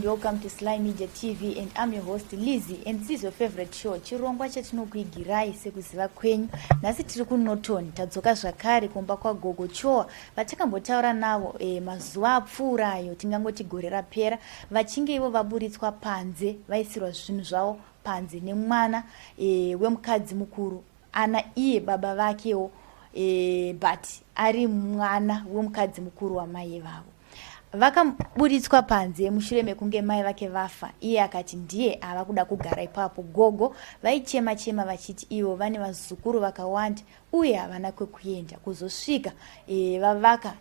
Welcome to Sly Media TV, and I'm your host Lizzie, and this is your favorite show chirongwa chatinokuigirai sekuziva kwenyu. Nhasi tiri kuNorton tadzoka zvakare kumba kwaGogo Choa vatakambotaura navo mazuva apfuurayo tingangoti gore rapera vachinge ivo vaburitswa panze vaisirwa zvinhu zvavo panze nemwana wemukadzi mukuru ana iye baba vakewo but ari mwana wemukadzi mukuru wamai vavo. Vakaburitswa panze mushure mekunge mai vake vafa. Iye akati ndiye ava kuda kugara ipapo. Gogo vaichema chema vachiti ivo vane vazukuru vakawanda uye havana kwekuenda kuzosvika vavaka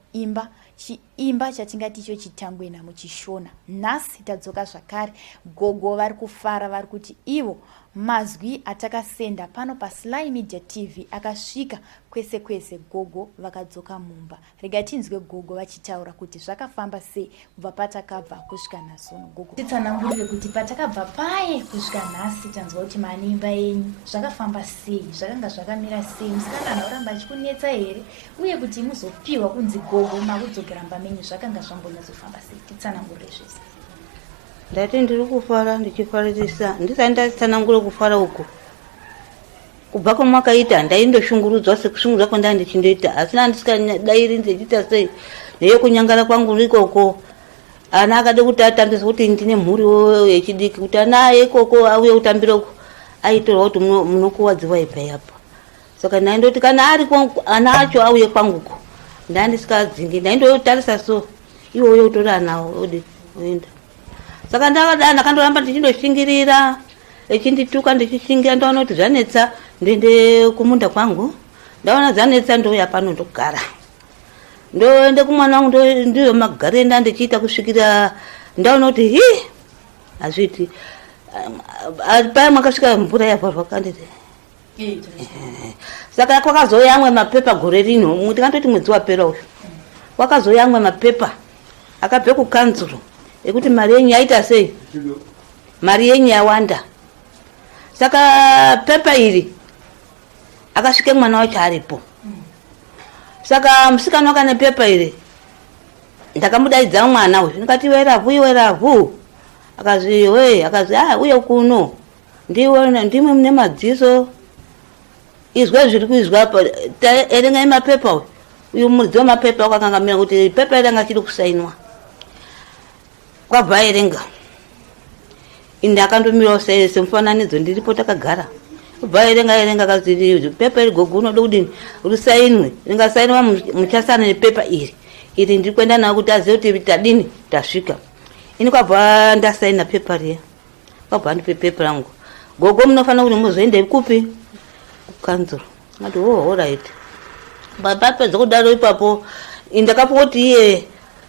imba chatingati icho chitangwena muchishona. Nhasi tadzoka zvakare. Gogo vari kufara, vari kuti ivo mazwi atakasenda pano pa Sly Media TV akasvika kwese kwese. Gogo vakadzoka mumba. Rega tinzwe Gogo vachitaura kuti zvakafamba sei kubva patakabva kusvika nhasi. Gogo titsanangurire kuti patakabva paye kusvika nhasi tanzwa kuti manimba yenyu zvakafamba sei, zvakanga zvakamira sei, musikana oramba achikunetsa here, uye kuti muzopiwa kunzi Gogo makudzokera mba menyu zvakanga zvambonyatsofamba sei. Titsanangurire zvese. Ndati ndiri kufara ndichifaririsa ndisati ndatsanangura kufara uko kubva kwamakaita ndaindoshungurudzwa sekushungurudzwa kwandanga ndichindoita, asi handisingadairi ndichiita sei neyo kunyangara kwangu ikoko. Ana akade kuti atambise kuti ndine mhuri yechidiki kuti ana ikoko auye kutambira uko aitorwa kuti munokuwadziwa ipayapa. Saka ndaindoti kana ari ana acho auye kwanguko ndandisingadzingi, ndaindotarisa so iwoyo utori anawo odi oenda. Saka ndakandoramba ndichindoshingirira echindituka ndichishingira, ndaona kuti zvanetsa ndende kumunda kwangu. Ndaona zvanetsa ndouya pano ndogara, ndoende kumwana wangu ndiyo magarenda ndichiita kusvikira ndaona kuti hazviti paya mwakasvika mvura yabvarwa kanditi. Saka kwakazoya amwe mapepa gore rino, ndingandoti mwedzi wapera uyu, kwakazoya amwe mapepa akabve kukanzuro ekuti mari yenyu yaita sei, mari yenyu yawanda. Saka pepa iri akasvike mwana wacho aripo. Saka musikana wakane pepa iri ndakamudaidza mwana uyu ndikati weravu akazi uye kuno ndimwe mune madziso izwe zviri kuizwa apa, erengai mapepa uyu muridzi wemapepa wakakangamira kuti pepa iri anga chiri kusainwa. Kwabva erenga ndakandomirawo semufananidzo ndiripo takagara. Kubva erenga kazi pepa iri Gogo unode kudini risainwe, ringasainwa muchasana nepepa iri ndiri kuenda nawo kuti azive kuti tadini tasvika. Ini kwabva ndasaina pepa riya, kwabva ndipe pepa rangu. Gogo munofanira kuti muzoende kupi kukanzuro. Ngati alright. Papedza kudaro ipapo ndakapoti iye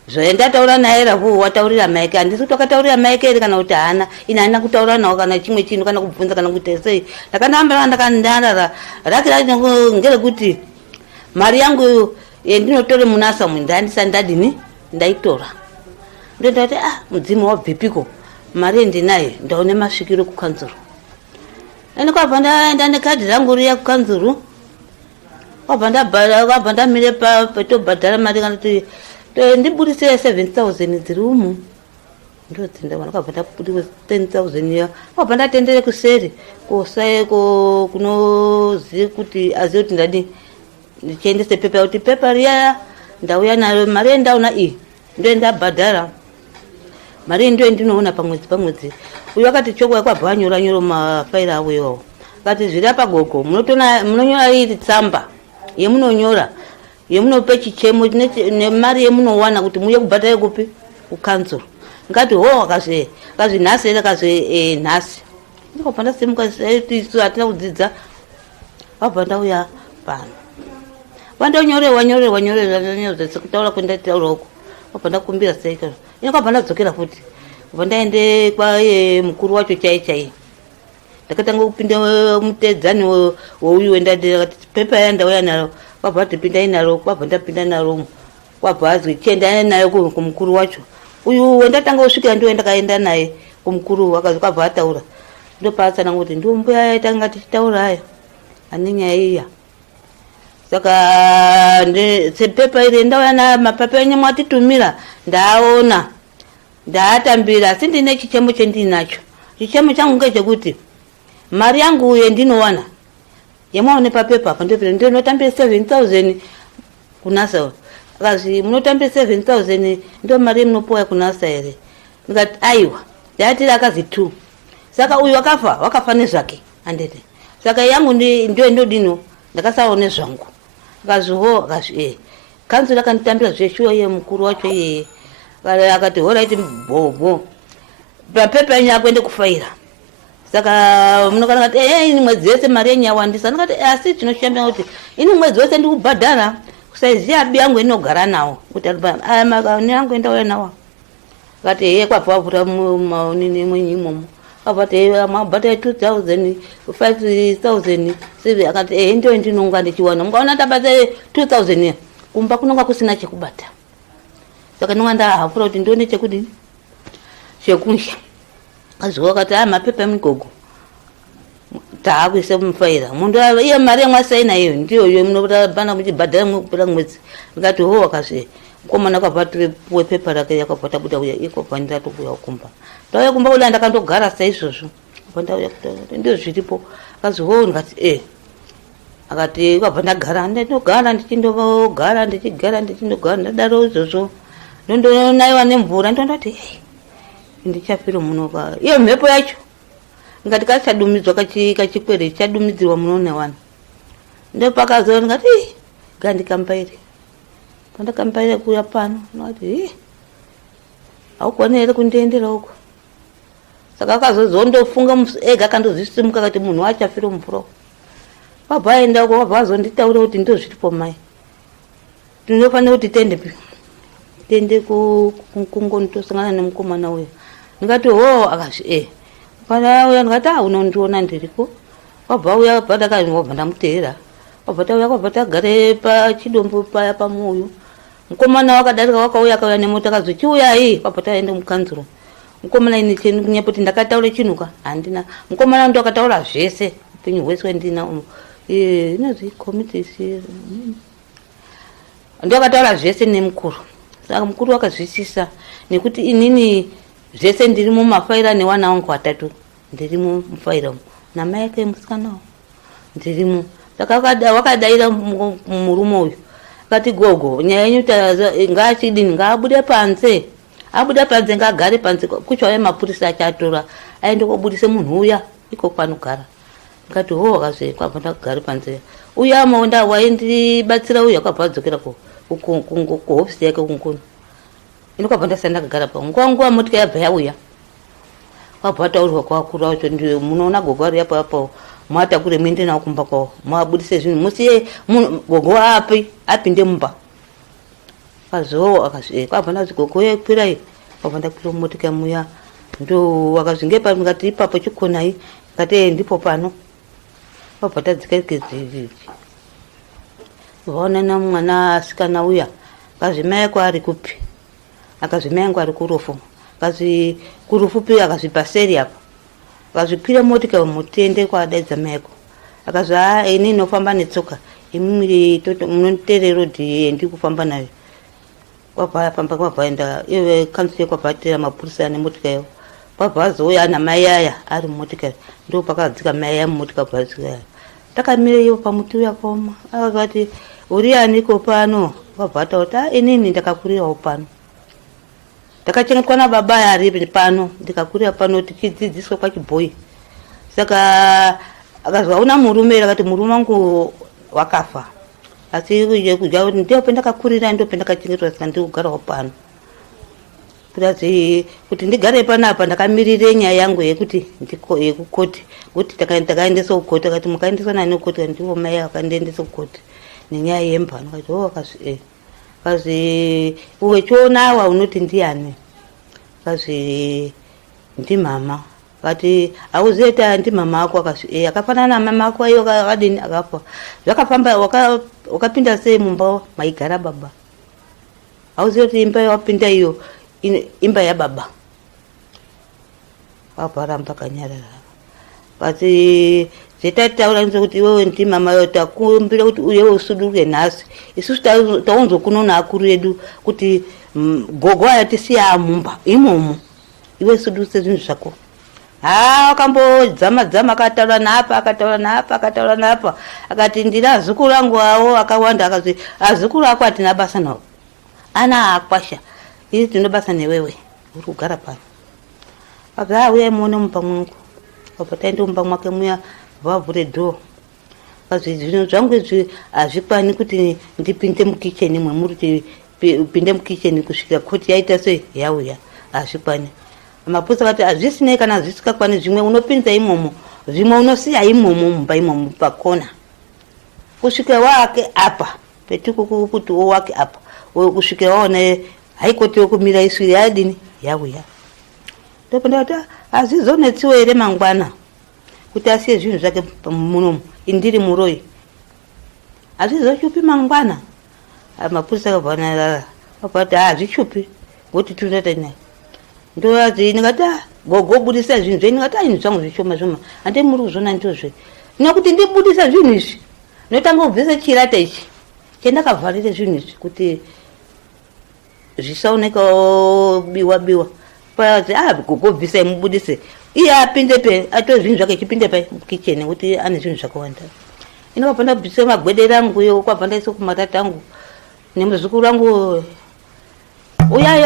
zvandataura naye ravu wataurira maike, handisi kuti wakataurira maike ere kana kuti haana. Ini handina kutaura nawo kana chimwe chinhu kana kubvunza kana kuita sei. Ndakandamba ndakandarara rake ngerekuti mari yangu yendinotore munasa mwe ndandisa ndadini ndaitora. Ndoti mudzimu wabvipiko, mari ndinayo ndaone masvikiro kukanzuro. Ene kwabva ndaenda nekadhi rangu riya kukanzuro, kwabva ndamire patobhadhara mari kana kuti ndiburise 7,000 dziri umu, ndodzindawana. Kwabva ndaburise 10,000 ya, kwabva ndatendere kuseri kosaiko kunozive kuti azive kuti ndadi ndichiendese pepa, kuti pepa riya ndauya nayo, mari yendaona iyi ndoendabhadhara. Mari ndiyo ndinoona pamwedzi. Uyu akati choko kwabva wanyora mafairi avo iwawo. Akati zviri apa Gogo munonyora iri tsamba yemunonyora yemunope chichemo nemari yemunowana kuti muye kubhadhara kupi kukanzuro. Ngati akazi nhasi ere, akazi nhasi. Ndikabva ndasimuka isu hatina kudzidza. Wabva ndauya pano vandonyorewa sekutaura kwendataura uko. Wabva ndakumbira seika. Ine kwabva ndadzokera futi, kubva ndaende kwaye mukuru wacho chaiye. Ndakatanga kupinda mutedzani wouyu wendadira kuti pepa yandauya naro. Kwabva ndipinda naro, kwabva ndapinda naro. Kwabva azwi chienda nayo kumukuru wacho. Uyu wendatanga kusvikira ndiwe ndakaenda naye kumukuru, akazi kwabva ataura. Ndopaatsana kuti ndiwo mbuya tanga tichitaura hayo anenya iya. Saka sepepa iri ndauya na mapepa enyu mwatitumira ndaona ndaatambira asi ndine chichemo chendinacho. Chichemo changu ngechekuti mari yangu yendinowana yamaone papepa apa ndinotambira 7,000 kunasa. Akazi munotambira 7,000 ndo mari yemunopuwa kunasa ere. Ndikati aiwa ndaatira akazi 2. Saka uyu wakafa nezvake andete. Saka yangu ndio ndodino ndakasaone zvangu. Akaziho akazi kanzura akanditambira zveshuwa iye mukuru wacho iye. Akati alright bobo. Papepa yenyu akwende kufaira. Saka munokana kuti ini mwedzi wese mari yenyu yawandisa. Ndikati asi chinoshambira kuti ini mwedzi wese ndikubhadhara kusaiziya abi yangu inogara nawo. Kuti makani yangu endauya nawo. Akati kwabva vavhura maonini mwenyimomo. Akati mabhadhara 2,000 5,000 7. Akati ndio ndinonga ndichiwana. Mungaona tabata 2,000 kumba kunonga kusina chekubata. Saka ndinonga ndahapura kuti ndione chekudini chekunja. Aziwa akati mapepa emugogo taakuise mufaira. Mundu iye mari yamwasaina iyo ndiyo iyo munobana muchibhadhara mwekupera mwedzi. Ndikati akazi mukomana akabva puwe pepa rake yakabva tabuda uya ikobva ndatokuya kumba. Ndauya kumba ula ndakandogara saizvozvo. Ndauya kuti ndio zviripo. Akazi ndikati akati kwabva ndagara ndinogara ndichindogara ndadaro izvozvo. Ndonaiwa nemvura ndondoti ndichafiro muno ka iyo mhepo yacho. Ngati kachadumidzwa kachikwere chadumidzirwa muno wana. Ndo pakazo ngati gandikambaire. Pandakambaire kuya pano ngati aukone ere kundiendera uko. Saka akazozondofunga ega kandozvisimuka kuti munhu achafiro mvura. Baba enda uko vazonditaura kuti ndo zviripo mai. Tinofanira kuti tende kungono tosangana nemukomana uya. Ndikati akazi kana uya ndikati unondiona ndiriko. Wabva uya padaka wabva ndamuteera. Wabva tagare pachidombo paya pamuyu. Mukomana wakadarika wakauya akauya nemota akazochiuya wabva taenda mukanzuro. Mukomana ini nyapoti ndakataura chinuka handina. Mukomana ndo akataura zvese upenyu hwese wendina inozvi committees ndo akataura zvese nemukuru. Saka mukuru akazvisisa nekuti inini zvese ndiri mumafaira newana wangu watatu ndiri mufaira namai ake musikanawo ndirimo. Saka wakadaira murume uyu akati Gogo nyaya yenyu ngaachidini ngaabude panze ngaagare panze kuchauya mapurisa achatora aende kobudise munhu uya iko kwanogara. Ndikati akazi kwabva ndagare panze uya maonda waindibatsira uya kwabva adzokera kuhofisi yake kungono. Inokabva ndasanda kugara pa nguwa motika yabva yauya. Kwabva taurirwa kwakura wacho ndio munoona Gogo ari apo mwatakure muende nawo kumba kwawo mwabudise zvinhu musiye Gogo apinde mumba. Akazi kwabva ndazi Gogo yekwirai kwabva ndakwira motika muya ndo akazvingepa ngati ipapo chikonai ngati ndipo pano. Kwabva tadzika ikezii vaonana mwana asikana uya akazi mai ako ari kupi. Akazi mai angu ari kurufu. Akazi kurufupi akazvipaseri apo. Akazvikwira motika mutende kwadaidza mai ako. Akazi ini nofamba netsoka imiri munoteere rodhi ndikufamba nayo. Kwabva enda iwe kansile kwabva mapurisa nemotika yo. Kwabva azouya namai aya ari mumotika ndo pakadzika mai aya mumotika bvadzika. Takamira iyo pamuti uya koma. Akati uri aniko pano? Kwabva taura inini ndakakurirawo pano. Ndakachengetwa nababa ari pano ndikakurira pano tichidzidziswa kwachibhoyi. Saka akazwa una murume akati murume wangu wakafa. Asi kuja ndio pendakakurira ndo pendakachengetwa saka ndikugarawo pano. Kuti ndigare panapa ndakamirire nyaya yangu yekuti yekukoti kuti takaendesa kukoti akati mukaendesa nani kukoti ndiwo mai akandiendesa kukoti nenyaya yemba. Ndikati akazi uwe chionawa unoti ndiani. Akazi ndi mama. Akati auzeta ndi mama ako. Akazi akafanana na mama ako iyo akadini akafa. Zvakafamba wakapinda sei mumba maigara baba. Auzeti imba wapinda iyo imba ya baba. Aparamba kanyarara. Kati zitataura kuti iwewe ndi mama takumbira kuti uyewe usuduke nhasi. Isusu taunzo kunona akuru edu kuti gogo ayatisiya mumba imomo. Iwe suduse zvinhu zvako. Akambodzama akataura napa akati ndira zukuru rangu awo akawanda akazi azukuru ako atina basa nawo. Ana akwasha. Iri tinobasa newewe. Uri kugara pano. Uye muone mumba mwangu. Taenda mumba mwake muya vavhure door. Kazi zvinhu zvangu izvi hazvikwani kuti ndipinde mukitchen mwemuri pinde mukitchen kusvika kuti yaita sei yauya. Hazvikwani. Mapusa kati hazvisinei kana zvisikakwani zvimwe unopinza imomo. Zvimwe unosiya imomo mumba imomo pakona. Kusvika wake apa. Petikuku kuti wake apa. Kusvika waona haikoti yokumira iswiri yadini yauya. Ndopenda kuti azvizonetsiwo ere mangwana kuti asiye zvinhu zvake munomu indiri muroi. Azvizochupi mangwana. Mapurisa akabvanara akati hazvichupi ngoti tunata naye. Ndoazi ndingati gogo budisa zvinhu zvenyu ndingati zvinhu zvangu zvishoma ande muri kuzona ndizvo. Nekuti ndibudisa zvinhu izvi ndotanga kubvisa chirata ichi chendakavharire zvinhu izvi kuti zvisaoneka biwa. Pazi gogo bvisa mubudise. Iye apinde pe ato zvinhu zvake chipinde pa kitchen kuti ane zvinhu zvakawanda. Inokapanda kubvisa magwedera angu yo kwabvanda iso kumatata angu nemuzukuru wangu. Uya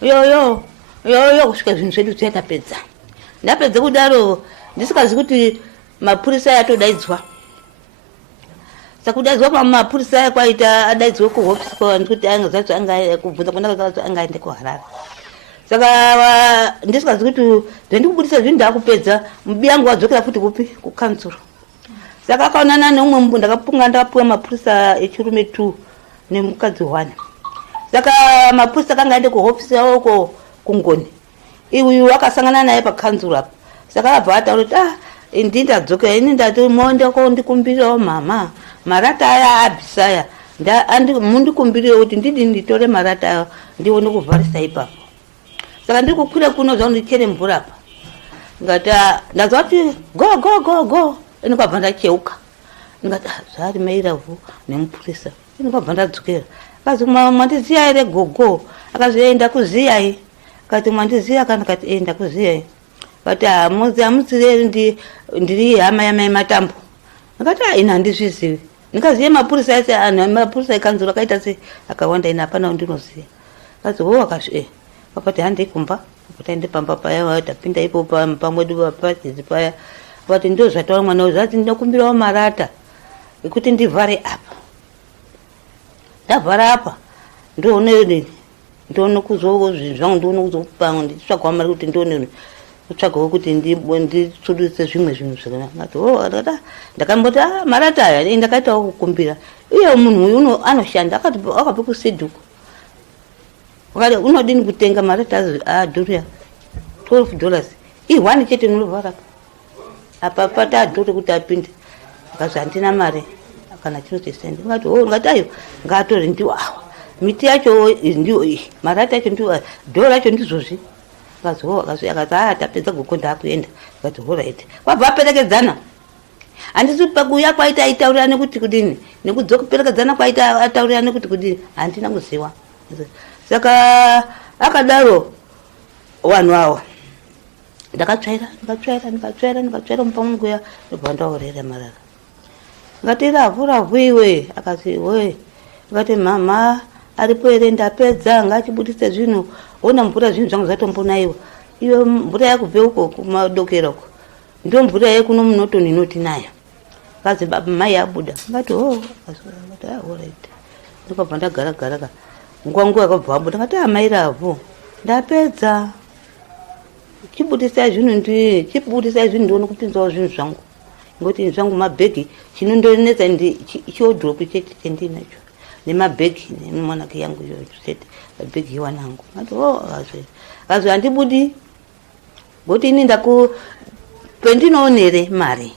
yo kusvika zvinhu zvedu zvatapedza. Ndapedza kudaro ndisikazi kuti mapurisa yatodaidzwa. Sakudaidzwa mapurisa yakwaita adaidzwa kuhofisi kwa kuti anga kubvunza kwandakazi angaende kuHarare. Saka ndisikazi kuti ndikubudisa zvinhu ndakupedza mubi yangu wadzokera futi kupi kukansuro. Saka akaonana neumwe munhu ndakapunga ndapuwa mapurisa echirume 2 nemukadzi 1. Saka mapurisa kanga aende kuhofisi yako kungoni. Uyu wakasangana naye pakansuro apa. Saka abva ataura kuti ndindadzokera ini ndati monde ko ndikumbirawo mama marata aya abhisaya mundikumbirirewo kuti ndidi nditore marata ayo ndione kuvharisa ipapo. Saka ndiri kukwira kuno zvangu ndichere mvura apa. Ngati ndazwa kuti go inokabva ndacheuka. Ndingati zvari mairavu nemupurisa. Inokabva ndadzokera. Akazi mwandiziya ere gogo? Akazoenda kuziyai. Kati mwandiziya kana kati enda kuziyai. Kati amudzire ndiri hama yamai matambo. Ndakati ina handizvizivi. Ndikaziye mapurisa ese anhu mapurisa ekanzuro akaita se akawanda ina hapana ndinoziya. Kazi akazvi Papati handi kumba, papataende pamba paya tapinda ipo pamwedu papachizi paya. Papati ndo zvataura mwana uzati ndakumbirawo marata ekuti ndivhare apa. Ndavhara apa ndione kuzowo zvinhu zvangu ndione kuzopanga nditsvagawo mari kuti ndione kutsvagawo kuti nditsuduse zvimwe zvinhu zvakanaka. Ndakamboti marata aya ndakaitawo kukumbira. Iye munhu uyu anoshanda akabve kuSidhuku. Wakati unodini kutenga marata adhuria $12. $1 chete unovhara. Apa pata adhure kuti apinde. Akazi handina mari kana chinosesendi. Ngati ayo ngatore ndiwawa. Miti yacho ndiyo iyi. Marata yacho ndiyo $1 yacho ndizvozvi. Akazi tapedza kukonda akuenda. Ngati alright. Kwabva aperekedzana. Handisi pakuya kwaita aitaurirane kuti kudini. Nekudzoka kuperekedzana kwaita ataurirane kuti kudini. Handina kuziwa. Saka akadaro vanhu avo ndakatsvaira mumba mungu ya ndobva ndaurera marara. Ngati ravhu iwe. Akazi ngati mama aripo ere ndapedza ngachibudise zvinhu ona mvura zvinhu zvangu zvatombonaiwa. Iyo mvura yakubve uko kumadokero uko ndo mvura yekuno munotoni inoti naya. Kazi baba mai abuda. Ngati alright. Ndikabva ndagara ngwangu yakabva abuda ngati mai ravhu ndapedza. Chibudisa zvinhu ndione kupinzawo zvinhu zvangu. Ngoti zvangu mabhegi chinondonetsa chodrop chete chendinacho. Nemabhegi nemwanake yangu yo chete mabhegi wanangu. Ngati akazi handibudi. Ngoti ini pendinoonere mari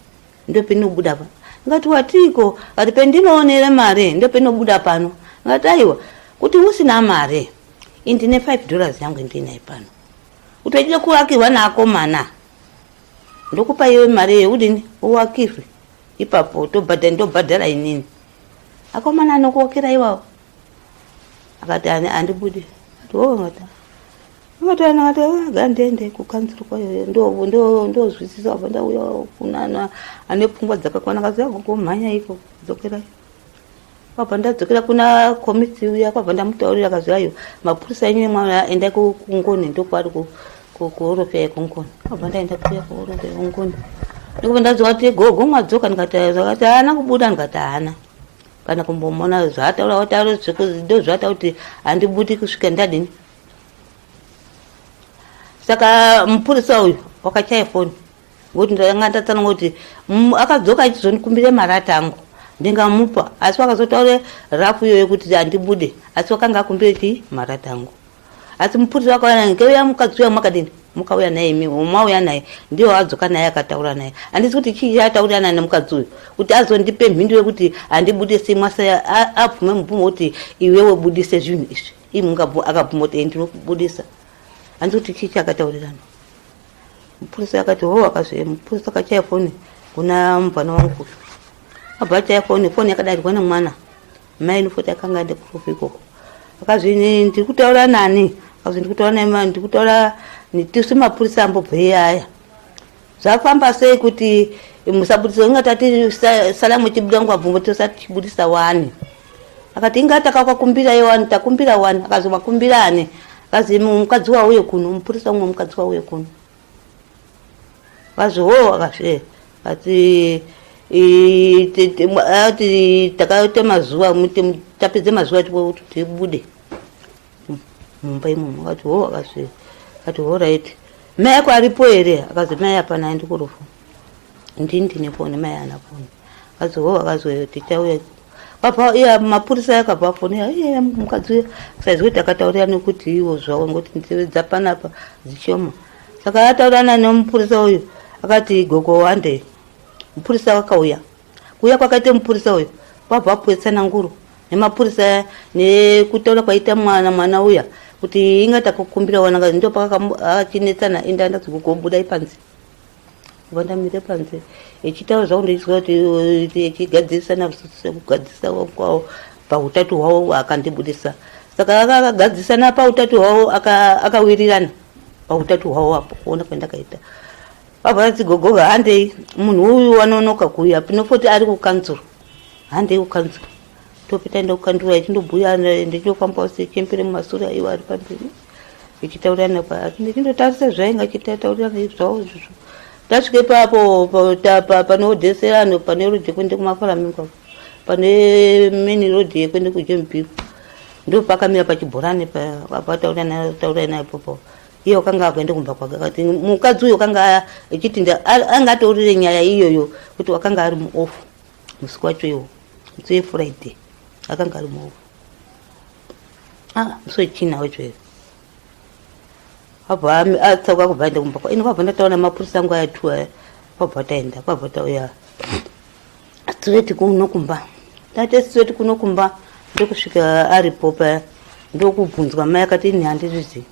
ndopenobuda pa. Ngati watiko ati pendinoonere mari ndopenobuda pano. Ngati aiwa kuti usina mari indine $5 yangu ndinayo pano. Utachide kuakirwa naakomana. ndokupa iwe mari yeudini uwakirwe ipapo ndobhadhara inini. Akomana anokuwakira iwawo akati andibudi gandende kukanzuru kwayo ndozwisisa wabva ndauya kunana ane pfungwa dzakakwana kaziya kugomhanya iko dzokera wabva ndadzokera kuna komiti uya kwabva ndamutaurira kaziyayo mapurisa enyu mwana enda kungoni ndokwari kuhorofe yekungoni wabva ndaenda kuya kuhorofe yekungoni ndikubva ndaziva kuti Gogo mwadzoka ndikati haana kubuda ndikati haana kana kumbomona zvataura wataura ndo zvataura kuti handibudi kusvika ndadini. Saka mupurisa uyu wakachaya foni ngokuti ndanga ndatsananga kuti akadzoka achizondikumbire marata angu ndingamupa, asi wakazotaure rafu iyoyo yekuti handibude, asi wakanga akumbire marata angu. Asi mupurisa wakaona ngeuya mukadzi uya mwakadini mukauya naye imi mwauya naye ndiwo adzoka naye akataura naye. Handisi kuti chii ataurira naye nemukadzi uyu kuti azondipe mhindu yekuti handibudise mwasa abvume mubvumo kuti iwewe budise zvinhu izvi akabvuma kuti ndinokubudisa. Handisi kuti chii chakataurirana. Mupurisa akati akazve mupurisa akachaya foni kuna mubvana wangu abva achaya foni yakadarirwa nemwana mai nofoti akanga ande kurufu ikoko akazvi ndiri kutaura nani akazvi ndiri kutaura nitisu mapurisa ambobve aya zvafamba sei kuti musabudisa ungatati sala muchibuda ngwabvumbo tosachibudisa wani akati ingati akakakumbira yewani takumbira wani akazi makumbira ane akazi mukadzi wauye kuno mupurisa umwe mukadzi wauye kuno vazvo akazve ati takaita mazuva tapedze mazuva tibude mumba imomo akati akazve ati right mai ako aripo here akazi mai hapana aendi kurufu ndine foni mai ana foni akazi akazwe tichauya papa iya mapurisa akabva foni mukadzi saizwe takataurirana kuti iwo zvavo ngoti nzeve panapa zishoma saka ataurirana nemupurisa uyu akati Gogo wande mupurisa wakauya kuya kwakaite mupurisa uyu wabva apwetsana nguru nemapurisa nekutaura kwaita mwana uya kuti ingati akukumbira wana ndo pakachinetsana enda ndazikugobuda ipanze vandamire panze echitaura zvavo ndechizwa kuti echigadzisana sekugadzisa kwavo pautatu hwavo akandibudisa saka akagadzisana pautatu hwavo akawirirana pautatu hwavo apo kuona kwendakaita vabva Gogo handei munhu uyu wanonoka kuuya pinofoti ari kukanzuro handei kukanzuro topita enda kukandura echindobhuya ndechindofamba sechembere mumasura iwo ari pamberi echitaurirana paati ndichindotarisa zvainga chitaurirana zvavo izvozvo tasvike papo pane odheserano pane rodhi yekuende kumafaramingo pane main rodhi yekuende kujembiru ndo pakamira pachibhorani pataurirana ipopo iye wakanga akuende kumba kwake akati mukadzi uyo wakanga echiti anga ataurire nyaya iyoyo kuti wakanga ari muofu musi wacho iwo musi wefriday akanga ari muofu musi wechina wacho iwo abva atsauka kubva aenda kumba ino kwabva ndataura mapurisa angu ayatuwa kwabva taenda kwabva tauya straight kunokumba tate straight kunokumba ndokusvika aripo paya ndokubvunzwa mai akati ini handizvizivi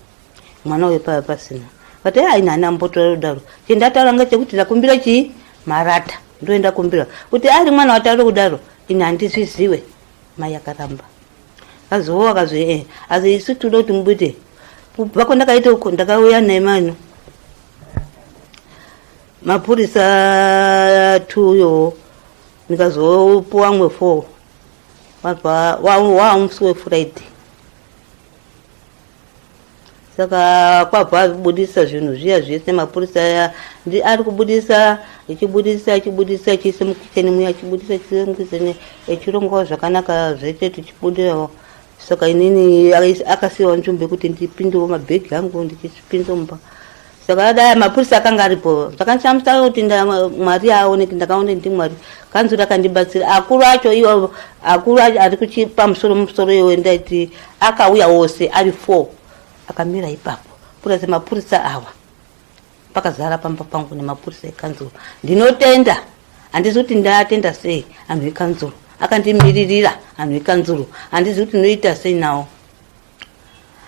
mwana uyu paya pasina kati ini hana mbotora kudaro chendataura ngechekuti ndakumbira chii marata ndoenda kumbira kuti ari mwana wataura kudaro ini handizvizive mai akaramba azowo akazve asi isu toda kuti mubute kubva kwandakaita uko ndakauya naimano mapurisa tuyo ndikazopuwa mwe 4 wabva wamusi wefriday saka kwabva abudisa zvinhu zviya zvese mapurisa aya ari kubudisa echibudisa echiise mukicheni muya achibudisa echiise mukicheni echirongawo zvakanaka zvete tichibudirawo saka inini akasiyiwa nzvimbo yekuti ndipindewo mabhegi angu ndichipinda mumba saka adai mapurisa akanga aripo zvakanishamisa kuti mwari aoneke ndakaona ndi mwari kanzuri akandibatsira akuru acho iwo akuru ari kuchipamusoro iwo ndaiti akauya wose ari 4 akamira ipapo purase mapurisa awa pakazara pamba pangu nemapurisa ekanzuro ndinotenda handisi kuti ndatenda sei anhu ekanzuro akandimiririra anhu ekanzuro handisi kuti noita sei nawo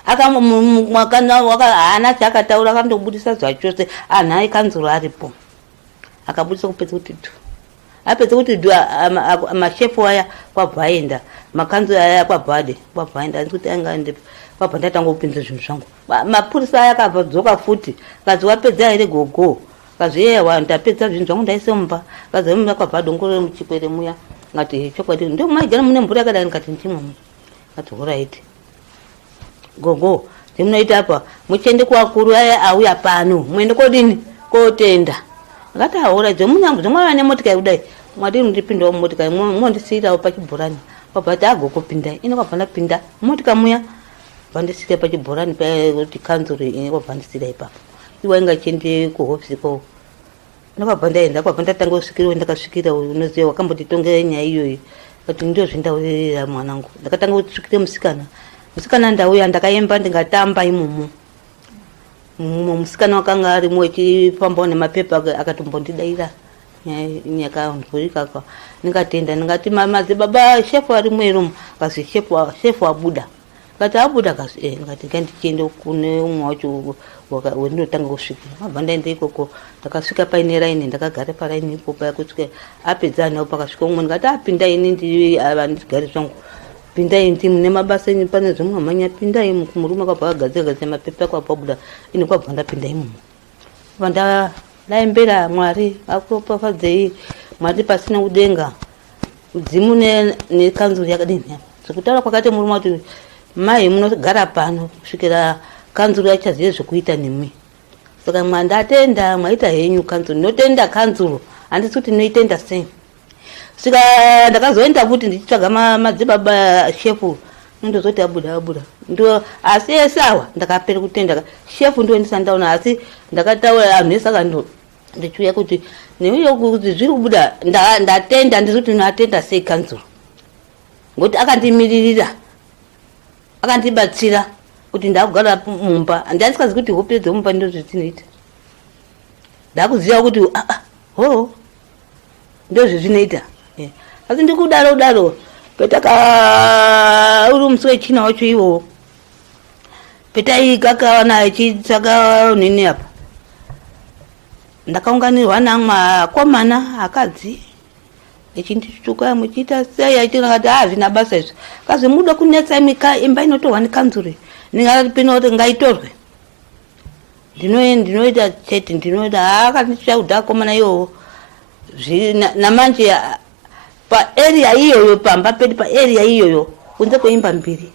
haana chaakataura akandobudisa zvachose anhu ekanzuro aripo akabudisa kupedza kuti dhu. Apedza kuti dhu mashefu aya kwabva aenda, makanzu aya kwabva aenda kuti anga kwabva ndatanga kupinza zvinhu zvangu. Mapurisa aya akabva dzoka futi, kazi wapedza here gogo, kazi yewa ndapedza zvinhu zvangu ndaise mumba, kazi mumba kwabva dongorere muchikwere muya, ngati chokwadi ndio maigara mune mvura yakadai, ngati ndimwe, ngati alright gogo ndimunoita apa, muchende kuakuru aya auya pano, muende kodini kotenda. Ngati ahora dzomunyangu dzomwana nemotikari kudai, mwadi ndipindawo motikari mondisirawo pachibhorani, kwabva agogo pindai, ine kwabva ndapinda motika muya vandisira pachibhorani kuti kanzuri ine kwabva ndisira ipapo. Iwa inga chende kuhofisi ko ndakabva ndaenda, kwabva ndatanga kusvikira ndakasvikira unoziva wakambotitongera nyaya iyoyi, kuti ndio zvindaurira mwanangu. Ndakatanga kusvikira musikana ndauya ndakaemba ndingatamba imomo. Musikana wakanga arimo echifambawo nemapepa akatombondidaira nyaka ndurikaka. Ndingatenda ndingati mamazi baba shefu arimo eromo, kazi shefu abuda. Ngati abuda kazi ngati kandichiende kune umwe wacho wendinotanga kusvikira. Mabva ndaenda ikoko ndakasvika paine raini, ndakagara paraini ipopa yakusvika apedza nawo pakasvika umwe ndikati apindai ini handigari zvangu, pindai ndi mune mabasa enyu pane zvimwe manya, pindai murume kwabva agadzira mapepa kwabva buda, ini kwabva ndapinda imomo. Kwabva ndaembera Mwari akuropafadzei, Mwari pasina kudenga, udzimu nekanzuri yakadini. Zvekutaura kwakati murume kuti mai munogara pano kusvikira kanzuru achazive zvekuita nemi. Saka mwandatenda mwaita henyu kanzuru, ndinotenda kanzuru, handisi kuti ndinoitenda sei. Saka ndakazoenda futi ndichitsvaga madzibaba shefu, ndozoti abuda ndo asi esawa ndakapera kutenda shefu ndo ndisandaona, asi ndakataura anhu esaka ndichiuya kuti nemiyo kuti zviri kubuda ndatenda, ndizoti ndinotenda sei kanzuru, ngokuti akandimiririra akandibatsira kuti ndakugara mumba. Ndandisikazi kuti hope dzomumba ndo zvezvinoita, ndakuziva kuti ndo zvezvinoita. Asi ndikudaro petaka uri musi wechina wacho iwo petaikakawana echitsvaka nini apa, ndakaunganirwa namwe akomana akadzi echindituka muchiita sei, achingati hazvina basa izvo, kazi muda kunetsa mika imba inotorwa nekanzuri, ndingapinda kuti ngaitorwe, ndinoita chete, ndinoita akanditsvauda akomana iwowo namanje paarea iyoyo, pamba pedu paarea iyoyo kunze kweimba mbiri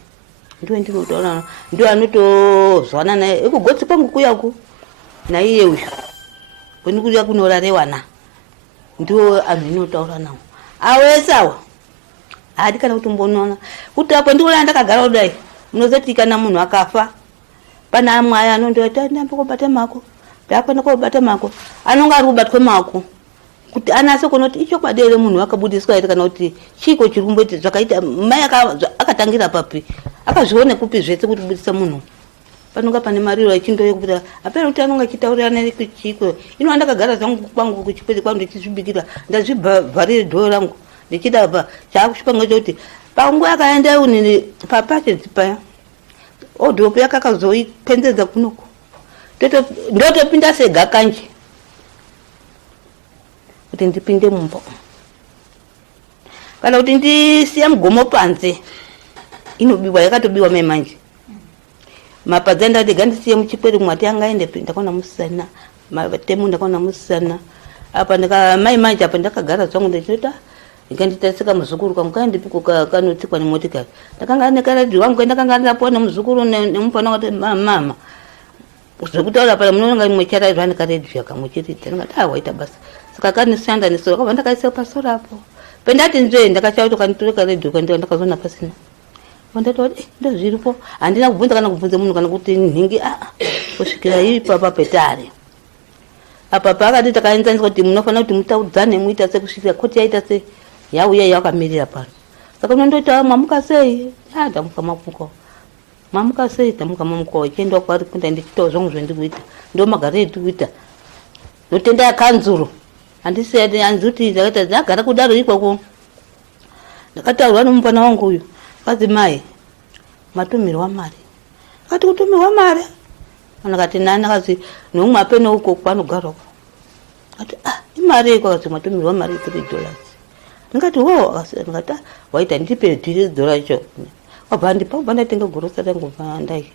ndiwe ndinotaura, ndio anotozwana naye ekugotsi kwangu kuyaku naiye uyu kwenikuya kunorarewana, ndio anhu inotaura nawo awesawa. Hadi kana kuti mbonona kuti apo ndiona ndakagara kudai, munozoti kana munhu akafa pana amwe aya anondoita ndambe kubata mako, ndapana kubata mako, anonga ari kubatwa mako kuti anase kunoti icho kwadere munhu akabudiswa ere, kana kuti chiko chirumboiti zvakaita mai akatangira papi, akazvione kupi zvese kuti budisa munhu. Panonga pane mariro echindoye kuti apera kuti anonga achitaurirana nekuchiko. Ino ndakagara zvangu kwangu kuchipedzi kwangu ndichizvibikira, ndazvibharire dhoo rangu ndichida pa chakushipanga kuti panguva yakaenda unini papache paya odhopo yakakazoipenzedza kunoko, ndotopinda sega kanje kuti ndipinde mumba, kana kuti ndisiya mugomo panze, inobiwa yakatobiwa memanje mapadza ndati gandisiye muchikwere mwati angaende ndakaona musana matemu, ndakaona musana apa mai manje apa ndakagara zvangu ndechota ndikanditarisika muzukuru kangu kaindipiko kanotsikwa nemotikari, ndakanga nekaredhi wangu ndakanga ndapuwa nemuzukuru nemufana wati mama zvekutaura pala munonga imwe charairwa nekaredhi yakamuchirita, ndingati waita basa. Saka kanisanda nesoro kwabva ndakaisa pasoro apo pendati nzve ndakachauta kanitoreka redhi kandiwa ndakazona pasina, ndati ndozviripo, handina kubvunza kana kubvunza munhu kana kuti nhingi kusvikira ipapa petari apa paakati takaenzanisa kuti munofanira kuti mutaudzane muita sekusvikira koti yaita se yauya yakamirira pano. Saka unondoita mwamuka sei, ndamuka mamuka mamuka sei, ndamuka mamuka ichienda kwari kuenda ndichitawo zvangu zvandikuita, ndo magara etikuita, ndotenda yakanzuru handisi hanzuti ndakaita ndagara kudaro ikoko. Ndakataurwa nomufana wangu uyu, kazi mai matumirwa mari, akati kutumirwa mari, ndakati nani, akazi nomwe apeno uko kwanogarako, ati mari kwakati matumirwa mari $3. Ndikati wo ndikati waita ndipe $3 icho. Wabva ndipo ndatenga gorosa rangu vandai.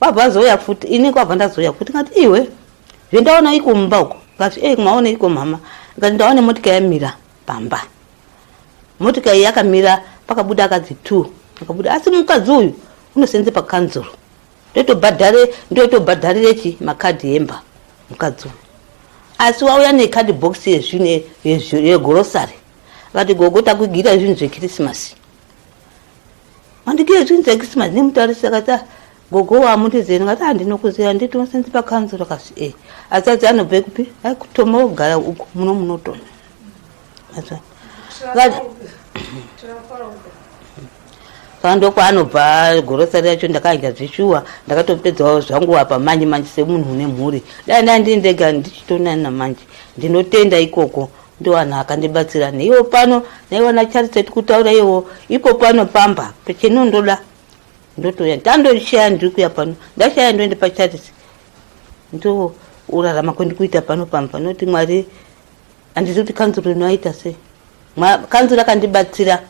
Wabva zoya futi ini kwabva ndazoya futi ngati iwe zvendaona iko mumba uko ngati maona iko mama ngati ndaona motika yamira pamba. Motika yakamira pakabuda akadzi 2 akabuda asi mukadzi uyu unosenze pakanzuro ndotobhadharire chi makadhi emba mukadzi asi wauya necard box yezvine yegrosary akati gogo takugira zvinhu zvekrisimasi wandigira zvinhu zvekrisimasi nemutaurisi akati gogo wamundizeni ngati handinokuziva nditi unosenze pakanzuro kasi asi adzi anobve kupi kutoma kugara uko munotona Kando kwaanobva gorosari yacho ndakaita zvishuwa ndakatopedzawo zvangu apa manje semunhu nemhuri dai ndindega ndichitona namanje ndinotenda ikoko ndowanhu akandibatsira neiwo pano naiwana charity kutaura iwo ipo pano pamba pechenondoda ndotoya ndandoshaya ndiri kuya pano ndashaya ndoende pacharity ndo urarama kwendikuita pano pamba noti Mwari handizi kuti kanzuro inoaita sei kanzuro akandibatsira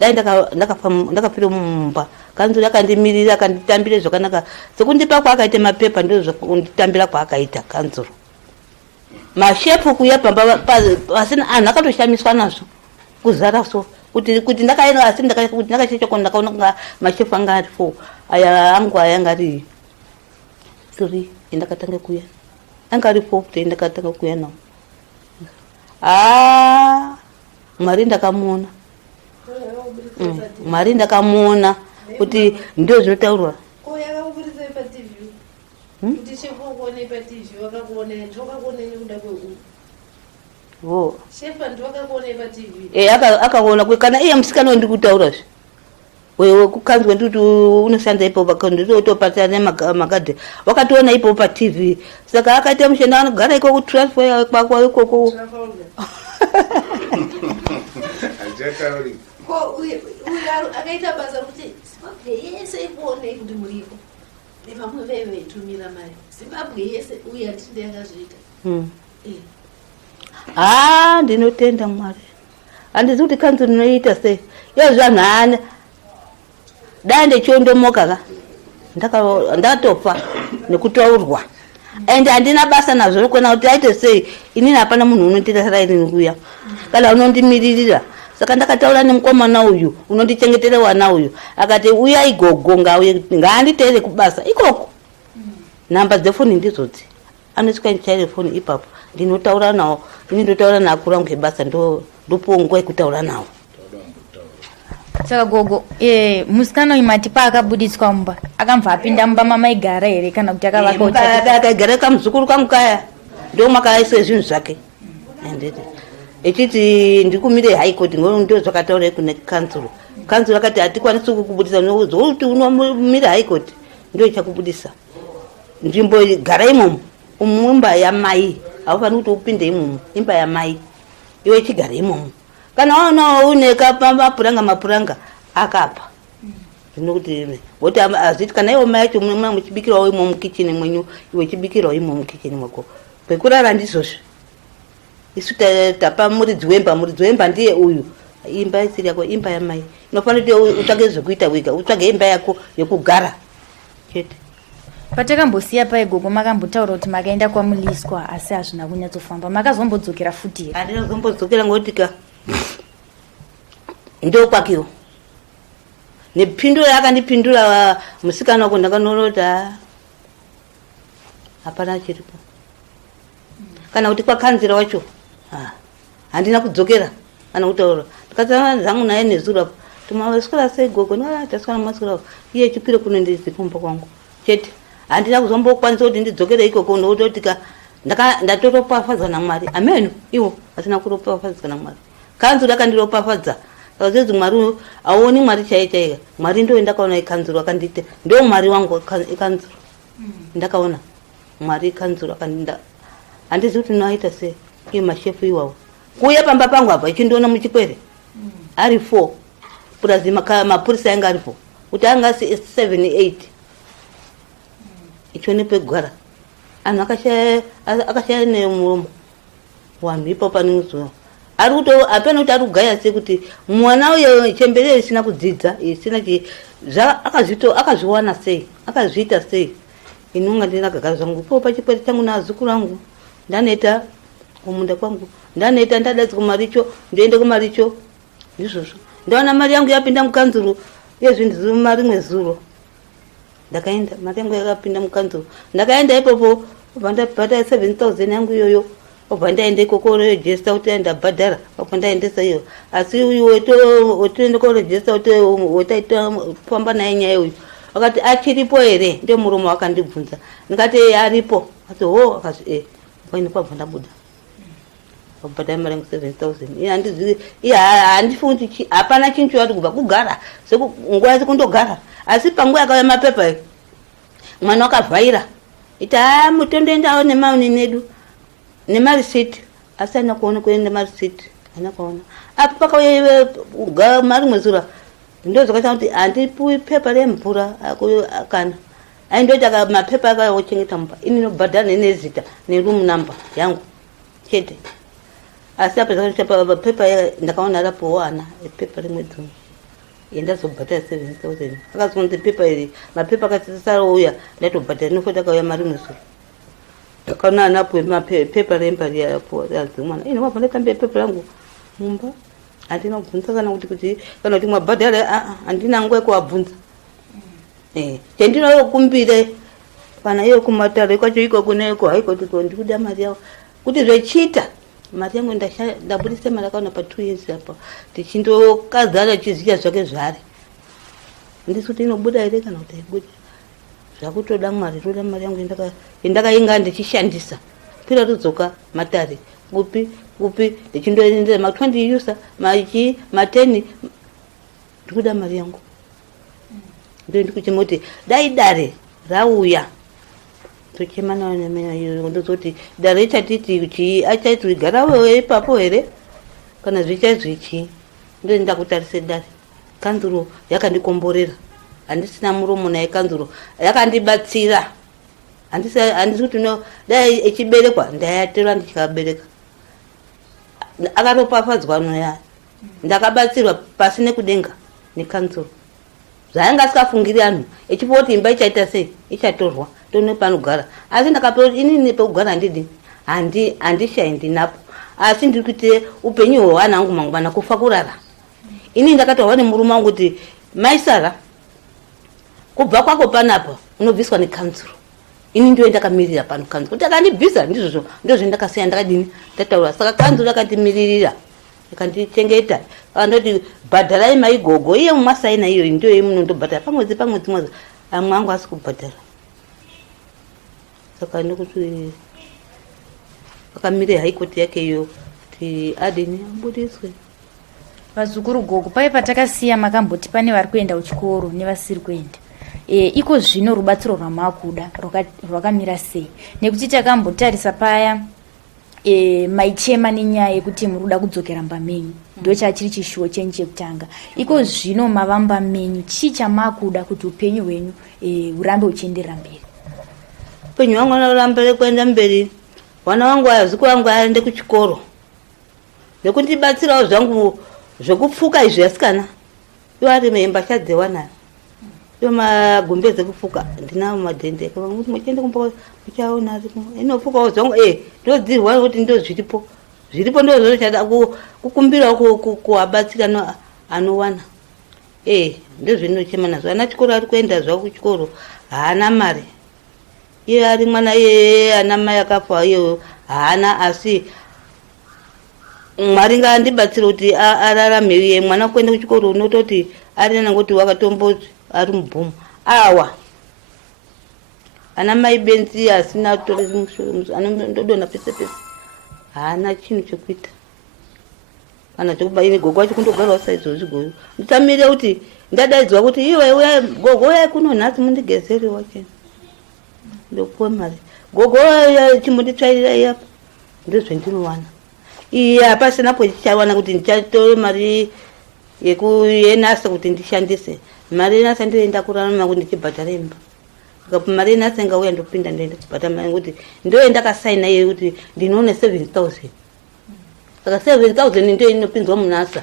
dai ndakapira mumba kanzuro akandimirira akanditambire zvakanaka sekundipa kwaakaita mapepa ndozvakunditambira kwaakaita kanzuro mashefu kuya pamba pasina anhu akatoshamiswa nazvo kuzara so kuti ndakaenda asi kuti ndakachechoko ndakaona mashefu anga ari 4 aya angu aya ngari 3 indakatanga kuya anga ari 4 kuti indakatanga kuya nawo Mwari ndakamuona Mwari ndakamuona kuti ndio zvinotaurwa yakakuburitsa pa TV kuti shefu kuone pa TV wakakuona ndokakuona nekuda wo shefa ndokakuona pa TV akaona kana iye musikana wandi kutaura wewe kukanzwa nditi unoshanda ipo pakandotopatana makadhi wakationa ipo pa TV saka akaita mushanda anogara iko kutransfer kwakwa ikoko ajakauri ko uya akaita basa kuti Zimbabwe yese ikuone kuti muripo nepamwe veitumira mari Zimbabwe yese uya ndinde yakazviita ndinotenda Mwari handizi kuti kanzu rinoita sei yozvanhane dai ndechiondomoka ndatofa nekutaurwa ende handina basa nazvo kona kuti aite sei inini hapana munhu unotirasara inini kuya kana unondimiririra saka ndakataura nemukomana uyu unondichengetera wana uyu akati uyai Gogo ngauye ngaanditeere kubasa ikoko nhamba dzefoni ndizodzi anosvika ndichaire foni ipapo ndinotaura nawo ini ndotaura naakuru angu ebasa ndopuwa nguva yekutaura nawo saka Gogo musikana uyu mati paakabudiswa mumba akamva apinda mumba mamaigara here kana kuti akagara kamuzukuru kangu kaya ndo mwakaise zvinhu zvake echiti ndikumire high court ndo zvakataura kune kanzuro akati hatikwanisi kukubudisa nokuti unomira high court ndo ichakubudisa nzvimbo gara imomo imba yamai haufaniri kuti upinde imomo imba yamai iwe ichigara imomo kana waona uneka mapuranga akapa zvinokuti woti azviti kana iwo mai yacho muchibikirawo imo mukicheni mwenyu iwe chibikirawo imo mukicheni mwako kwekurara ndizvozvo isu tapa muridzi wemba ndiye uyu imba isiri yako imba yamai inofanira kuti utsvage zvekuita wega utsvage imba yako yekugara chete patakambosiya pai Gogo makambotaura kuti makaenda kwamuliswa asi hazvina kunyatsofamba makazombodzokera futi here handina kuzombodzokera ngokuti ndo kwakiwo nepindura yakandipindura musikana wako ndakanorota hapana chiripo kana kuti kwakanzira wacho handina kudzokera kana kutaura ndikataura zangu naye nezuro apo timasikira sei Gogo tasikana masikira iye chipire kuno ndizikumba kwangu chete handina kuzombokwanisa kuti ndidzokere ikoko nokuti ndatoropafadza naMwari ameno iwo asina kuropafadzwa naMwari kanzuro akandiropafadza saka Mwari auoni Mwari chaiye Mwari ndo ndakaona ikanzuro akandite ndo Mwari wangu ikanzuro ndakaona Mwari ikanzuro akandinda handizi kuti noaita sei iye mashefu iwawo kuya pamba pangu apa ichindiona muchikwere ari 4 plus mapurisa yanga ari 4 kuti anga 7 8 icho nepegwara anhu akashaya nemuromo wanhu ipapo paninguzuva ari kuto apana kuti ari kugaya sekuti mwana uyo chembere isina kudzidza isina akazviwana sei akazviita sei inonga ndinagagara zvangu ipapo pachipwere changu naazukuru angu ndanoita kumunda kwangu ndanoita ndadadzi kumaricho ndoende kumaricho izvozvo ndaona mari yangu yapinda mukanzuro yezvinhu marimwe zuro ndakaenda mari yangu yakapinda mukanzuro ndakaenda ipopo vandabhadhara 7,000 yangu iyoyo obva ndaenda ikoko rejesta kuti ndabhadhara papo ndaendesa iyo asi uyu wetoenda korejesta kuti wetaita famba naye nyaya uyu akati achiripo here ndio muromo wakandibvunza ndikati aripo ati ho akazi paine pabva ndabuda wabhadhara mari yangu 7,000 handifundi hapana chinhu chowati kubva kugara nguva yekundogara asi panguva yakauya mapepa mwana wakavhaira iti mutondoendawo nemauni nedu nemarisiti asi ana kuona kuenda marisiti ana kuona apo pakauya mari mwezura ndo zvakaita kuti handipiwi pepa remvura akana aindoiti mapepa akaochengeta mumba ini nobhadhara nezita neroom number yangu chete asi apa pepa ndakaona rapowo ana pepa rimwedzi endazobhadhara 7,000 akazonzi pepa iri mapepa akasarouya ndatobhadhara nofoti akauya mari mwezura ndakaona anapuwe mapepa rembari yapo azimwana ino wabva ndatambe pepa rangu mumba handina kubvunza kana kuti mwabhadhara handina nguva yekuwabvunza chendinokumbire kana iyo kumatare kwacho ikoko neiko haiko kuti ndikuda mari yavo kuti zvechiita mari yangu ndabudise mari akaona pa2 years apa tichindokazana chiziya zvake zvari handisi kuti inobuda here kana kuti haibuda zvakutoda mari toda mari yangu yendakainga ndichishandisa pira tudzoka matare kupi ndichindoendera ma20 usa ma10 ndikuda mari yangu ndo ndikuchimoti dai dare rauya tochemanawo nemeyo ndozoti dare ichatiti achaitoigarawo ipapo here kana zvichaizvichi ndo ndakutarise dare kanzuro yakandikomborera handisina muromo naye kanzuro yakandibatsira handisi kuti dai ichiberekwa ndayaterwa ndichikabereka akatopafadzwa noya ndakabatsirwa pasi nekudenga nekanzuro zvaanga asikafungiri anhu echipo kuti imba ichaita sei ichatorwa tone panogara asi ndakapewa kuti inini pekugara handidi handishayi ndinapo asi ndiri kuite upenyu hwewana angu mangwana kufa kurara ini ndakataurwa nemurume wangu kuti maisara kubva kwako panapa unobviswa nekanzuro ini ndio ndakamirira pano kanzuro kuti akandibvisa ndizvozvo ndozvendakasiya ndakadini ndataura saka kanzuro akandimiririra akandichengeta akandoti bhadharai maigogo iye mumasaina iyo ndio yemunondobhadhara pamwedzi mwedzi amwe angu asi kubhadhara saka ndokuti akamire haikoti yake iyo kuti adini abudiswe vazukuru gogo pai patakasiya makamboti pane vari kuenda kuchikoro nevasiri kuenda iko zvino rubatsiro rwamakuda rwakamira sei nekuti takambotarisa paya maichema nenyaya yekuti muruda kudzokera mbamenyu ndo chachiri chishuwo chenyu chekutanga iko zvino mavamba menyu chii chamakuda kuti upenyu hwenyu urambe uchienderera mberi upenyu hwangu urambe kuenda mberi vana vangu azukuru vangu aende kuchikoro nekundibatsirawo zvangu zvekupfuka izvi asikana iwo ari mbasha dzewana iwo magumbezi ekupfuka ndinawo madhende kuti muchiende kumba muchaona arimo inopfukawo zvangu ndodzirwa kuti ndo zviripo ndo zvochada kukumbirawo kuabatsira anowana ndozvinochema nazvo ana chikoro ari kuenda zvavo kuchikoro haana mari iye ari mwana ana mai akafa iyeyo haana asi mwari ngaandibatsire kuti ararame iye mwana kuenda kuchikoro unototi ari nanangoti wakatomboti ari mubhumu awa ana mai benzi asina anondodona pese pese haana chinhu chekuita kana chokuba ine gogo wacho kundogarawo saizvozvi gogo nditsamire kuti ndadaidzwa kuti iwe uya gogo uyai kuno nhasi mundigezere wacho ndopuwe mari gogo chimbonditsvairira iyapo ndozvendinowana iye hapasina pochichawana kuti ndichatore mari yenasa kuti ndishandise mari yenasa ndoenda kurarama kuti ndichibhadhara imba ngapa mari yenasa ngauya ndopinda ndoenda kubhadhara mari kuti ndoenda kasaina iye kuti ndinoone 7,000 saka 7,000 ndio inopinzwa munasa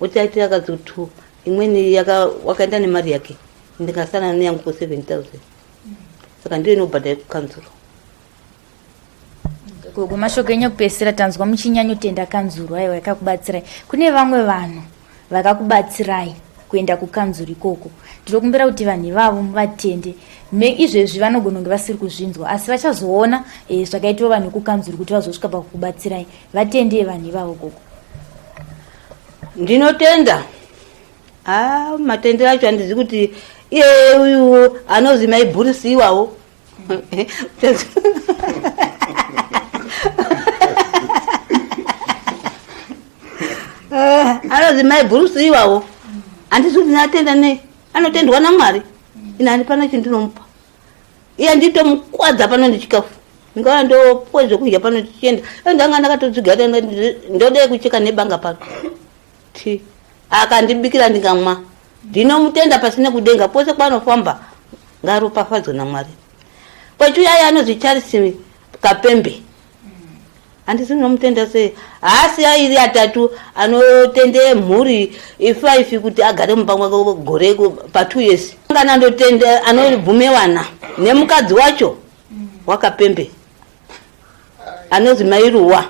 wotaiti akazotu imweni wakaenda nemari yake ndikasana neyangu ko 7,000 saka ndio inobhadha kanzuro. Gogo mashoko enyu kupesera tanzwa muchinyanyo tenda kanzuro aiwa yakakubatsirai. Kune vamwe vanhu vakakubatsirai kuenda kukanzuro ikoko. Ndinokumbira kuti vanhu ivavo muvatende. Izvezvi vanogona kunge vasiri kuzvinzwa asi vachazoona zvakaitwa vanhu kukanzuro kuti vazosvika pakukubatsirai. Vatende vanhu ivavo gogo. Ndinotenda. Matendero acho handizi kuti iye uyu anozi maibhurisi iwawo. Anozi maibhurisi iwawo. Handisi kuti ndinatenda ne anotendwa naMwari. Ina handipana chandinomupa. Iye nditomukwadza pano nechikafu. Ngava ndopuwe zvekudya pano tichienda. Ndanga ndakatodzigara ndode kucheka nebanga pano. Akandibikira ndikamwa. Ndinomutenda pasina kudenga pose kwanofamba ngaropafadzwe naMwari. Kwachuya anozi Charles Kapembe. Handisi nomutenda sei asi airi atatu anotende mhuri 5 kuti agare mumba gore pa 2 years. Kana ndotenda anobvume wana nemukadzi wacho Wakapembe anozi Mairuwa.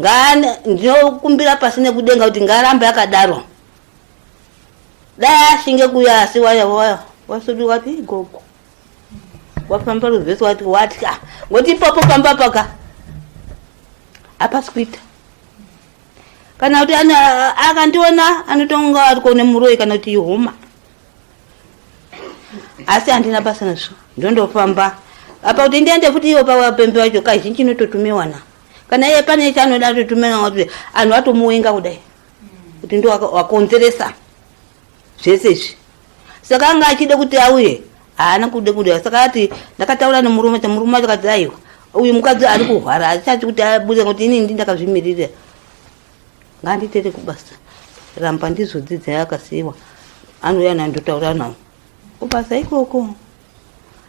Ngana ndinokumbira pasine kudenga kuti ngarambe akadaro. Dai ashinge kuya asi waya wasudu wati Gogo. Wapamba ruvesi wati watka. Ngoti popo pamba paka. Apa squita. Kana kuti akandiona anotonga ari kone muroi kana kuti ihuma. Asi andina basa nazvo. Ndondofamba. Apa kuti ndiende futi iwo pa Wapembe wacho kazhinji nototumiwana. Kana iye pane chanoda kutumena kuti anhu atomuwenga kudai. Kuti ndo wakonzeresa. Zvese izvi. Saka anga achide kuti auye. Haana kude. Saka ati ndakataura nemurume wacho kati aiwa. Uyu mukadzi ari kuhwara achati kuti abude kuti ini ndakazvimirira. Nganditete kubasa. Ramba ndizodzidza yakasiwa. Anouya nandotaura nawo. Kubasa ikoko.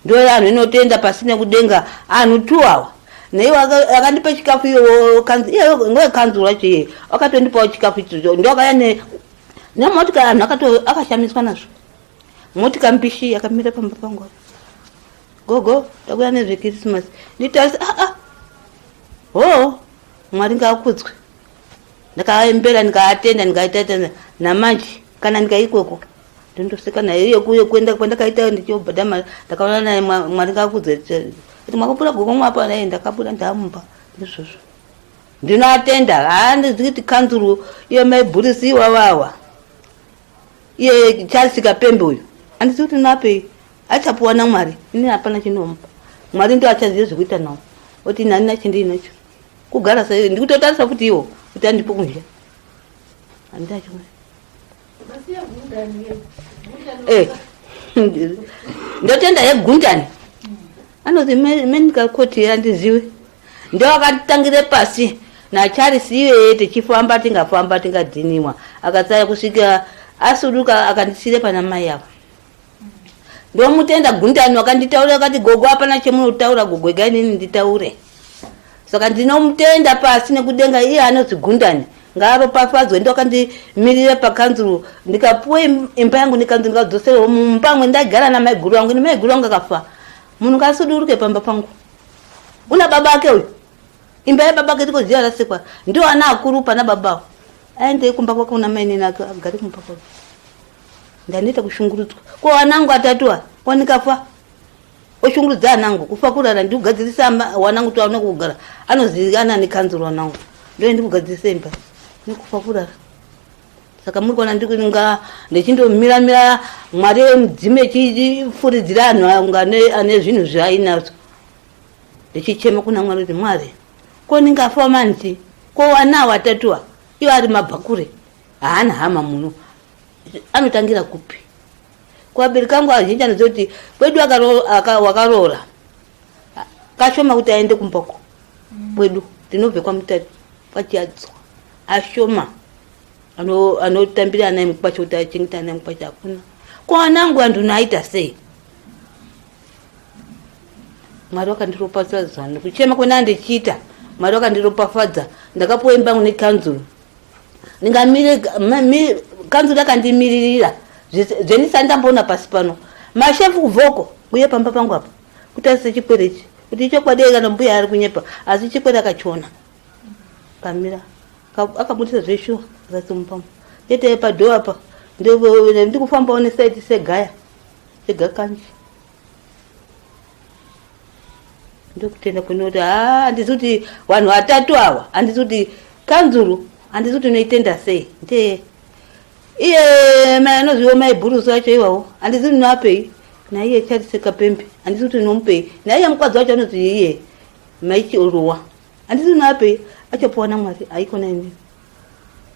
Ndo anhu inotenda pasina kudenga anhu 2 awa. Neiwa akandipa chikafu iyo kanzi iyo ngoe kanzura chi akatondipa chikafu icho ndo akayane nemotika anhu akashamiswa nazvo. Motika mpishi akamira pamba pangu. Gogo takuya nezve Christmas nditasi Mwari ngakudzwe. Ndakaembera ndikaatenda ndikaita namanje kana ndikaikoko ndondoseka naye iyo kuenda kwandakaita ndichobhadha mari ndakaona naye Mwari ngakudzwe kuti mwakapura Gogo mwapa naye ndakapura ndamumba ndizvozvo ndinoatenda handiziti kanzuru iyo maibhurisi wawawa iye Charles Kapembe uyu handisi kuti nape achapuwa naMwari ini hapana chinomupa Mwari ndo achaziye zvekuita nawo kuti nani nachindinacho kugara sei ndikutotarisa kuti iwo kuti andipo kunja handacho ndotenda yegundani anozi medical court yandiziwe ndo akatangire pasi na Charles iwe tichifamba tingafamba tingadhiniwa akatsaya kusvika asuduka akandisire pana mai yavo. Ndo mutenda gundani wakanditaura akati Gogo hapana chemunotaura Gogo gani nditaure. Saka ndinomutenda pasi nekudenga iye anozi gundani. Ngaro pafadzwe ndo akandimirira pakanzuru ndikapuwe imba yangu nikanzi ndikadzosera mumba ndagara na mai guru wangu ni mai guru wangu akafa. Munhu kasuduruke pamba pangu. Una baba yake huyu. Imba ya baba yake tiko ziya rasikwa. Ndio ana akuru pana baba. Aende kumba kwako una mai nina agari kumba kwako. Ndanita kushungurudzwa. Kwa wanangu atatua, kwa nikafa. Oshungurudza anangu kufa kurara ndikugadzirisa wanangu tuaone kugara. Anozikana nikanzuru wanangu. Ndio ndikugadzirisa imba. Nikufa kurara. Saka muri kwana ndikunga ndechindomira Mwari mudzime chifuridzira anhu angane ane zvinhu zvainazo. Ndichichema kuna Mwari kuti Mwari. Ko ningafa manzi. Ko wana watatua. Iwo ari mabhakure. Haana hama muno. Anotangira kupi. Kwa birikangu azhinji anozoti kwedu wakarora. Kashoma kuti aende kumbako. Kwedu tinobve kwa mutati pachiadzwa. Ashoma. Anotambira naye mukwacho kuti achingita naye mukwacho hakuna. Kwa wanangu antu naita sei. Mwari wakandiropatsa zano kuchema kwena ndichita Mwari wakandiropafadza ndakapuwa imba mune kanzuru ningamire kanzuru akandimiririra zvenisati ndamboona pasi pano mashefu kubvoko uye pamba pangu apa kutarisa chikwere ichi kuti ichokwadi kana mbuya ari kunyepa asi chikwere akachiona kamira akabudisa zveshuwa akasimupamu yete padho apa ndikufambawo nesaiti segaya segakanji ndokutenda kunoti handisi kuti vanhu vatatu ava handisi kuti kanzuru handisi kuti unoitenda sei nde iye mai anoziva maibhurusu acho iwawo handisi kuti unoapei naiye chariseka pembe handisi kuti unomupei naiye mukwadzi wacho anozi iye maichirowa handisi kuti unoapei achapuwa naMwari haikona imi